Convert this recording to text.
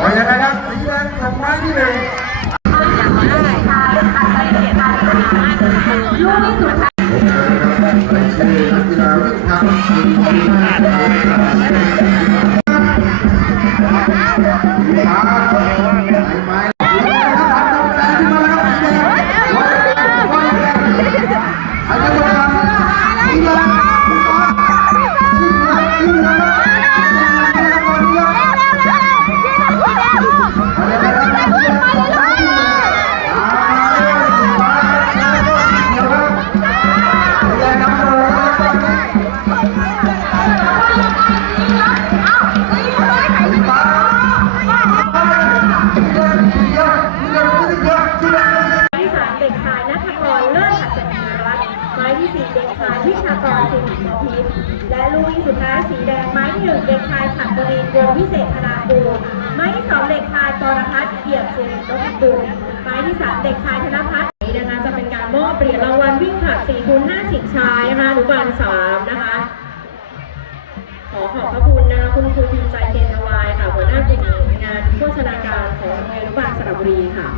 ว่ายังไงครับสีแดงส่งไม้ที่หนึ่งลูกที่สุดท้ายผมเจอนะครับรายชื่อนักกีฬาวิ่งทางทีมทีมห้าสีฟ้าไม้สีแดงครับทำกำแพงขึ้นมาแล้วครับสีแดงว่ายังไง แดงส่งไม้ที่หนึ่งอ่าสีฟ้าแล้วก็สีเขียวครับสีแดงนเด็กชายนัทกรเลิศหัสถีรัตไม้ที่สี่เด็กชายวิชารสิริทิพย์และลูกสุดท้ายสีแดงไม้ที่หนึ่งเด็กชายฉัตรบรินวงศ์พิเศษธนาบูม้่สองเด็กชายปรพัฒน์เกียรติสิริรัตน์กุลหมายที่สามเด็กชายธนพัฒน์นะคะจะเป็นการมอบเหรียญรางวัลวิ่งผลัด4คูณ50ชายนะคะหรือวันสามนะคะ ขอขอบพระคุณนะคะคุณครูทีมใจเกณฑ์วายค่ะหัวหน้ากลุ่มงานโฆษณาการของโรงเรียนรุบานสระบุรีค่ะ